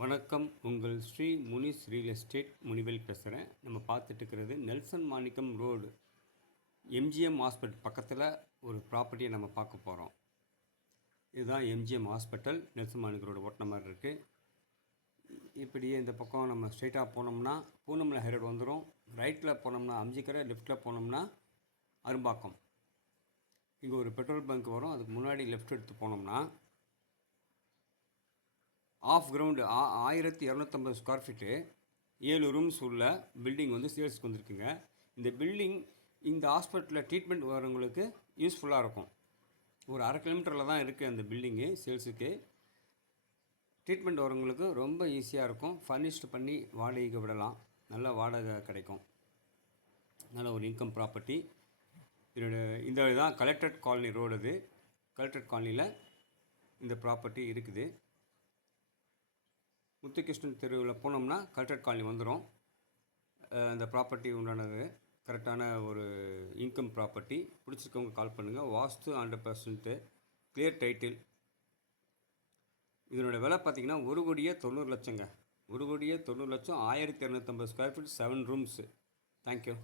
வணக்கம். உங்கள் Sri Munis real estate Munivel பேசுகிறேன். நம்ம பார்த்துட்டு இருக்கிறது நெல்சன் மாணிக்கம் ரோடு எம்ஜிஎம் ஹாஸ்பிட்டல் பக்கத்தில் ஒரு ப்ராப்பர்ட்டியை நம்ம பார்க்க போகிறோம். இதுதான் எம்ஜிஎம் ஹாஸ்பிட்டல், நெல்சன் மாணிக்கம் ரோடு ஓட்டின மாதிரி இருக்குது. இப்படியே இந்த பக்கம் நம்ம ஸ்ட்ரைட்டாக போனோம்னா பூனமலை ஹைரோடு வந்துடும். ரைட்டில் போனோம்னா அம்ஜிக்கரை, லெஃப்ட்டில் போனோம்னா அரும்பாக்கம். இங்கே ஒரு பெட்ரோல் பங்க் வரும். அதுக்கு முன்னாடி லெஃப்ட் எடுத்து போனோம்னா half ground 1250 square feet 7 rooms உள்ள பில்டிங் வந்து சேல்ஸுக்கு வந்துருக்குங்க. இந்த பில்டிங் இந்த ஹாஸ்பிட்டலில் ட்ரீட்மெண்ட் வரவங்களுக்கு யூஸ்ஃபுல்லாக இருக்கும். ஒரு 1/2 கிலோமீட்டரில் தான் இருக்குது அந்த பில்டிங்கு. சேல்ஸுக்கு ட்ரீட்மெண்ட் வரவங்களுக்கு ரொம்ப ஈஸியாக இருக்கும். ஃபர்னிஷ்டு பண்ணி வாடகைக்கு விடலாம். நல்ல வாடகை கிடைக்கும். நல்ல ஒரு இன்கம் ப்ராப்பர்ட்டி. இந்த இதுதான் கலெக்டரேட் காலனி ரோடு. அது கலெக்டரேட் காலனியில் இந்த ப்ராப்பர்ட்டி இருக்குது. முத்துகிருஷ்ணன் தெருவில் போனோம்னா கலெக்டரேட் காலனி வந்துடும். அந்த ப்ராப்பர்ட்டி உண்டானது கரெக்டான ஒரு இன்கம் ப்ராப்பர்ட்டி. பிடிச்சிருக்கவங்க கால் பண்ணுங்கள். வாஸ்து 100% கிளியர் டைட்டில். இதனோட விலை பார்த்திங்கன்னா 1,90,00,000ங்க. 1,90,00,000 1250 ஸ்கொயர் ஃபீட் 7 ரூம்ஸு. தேங்க்யூ.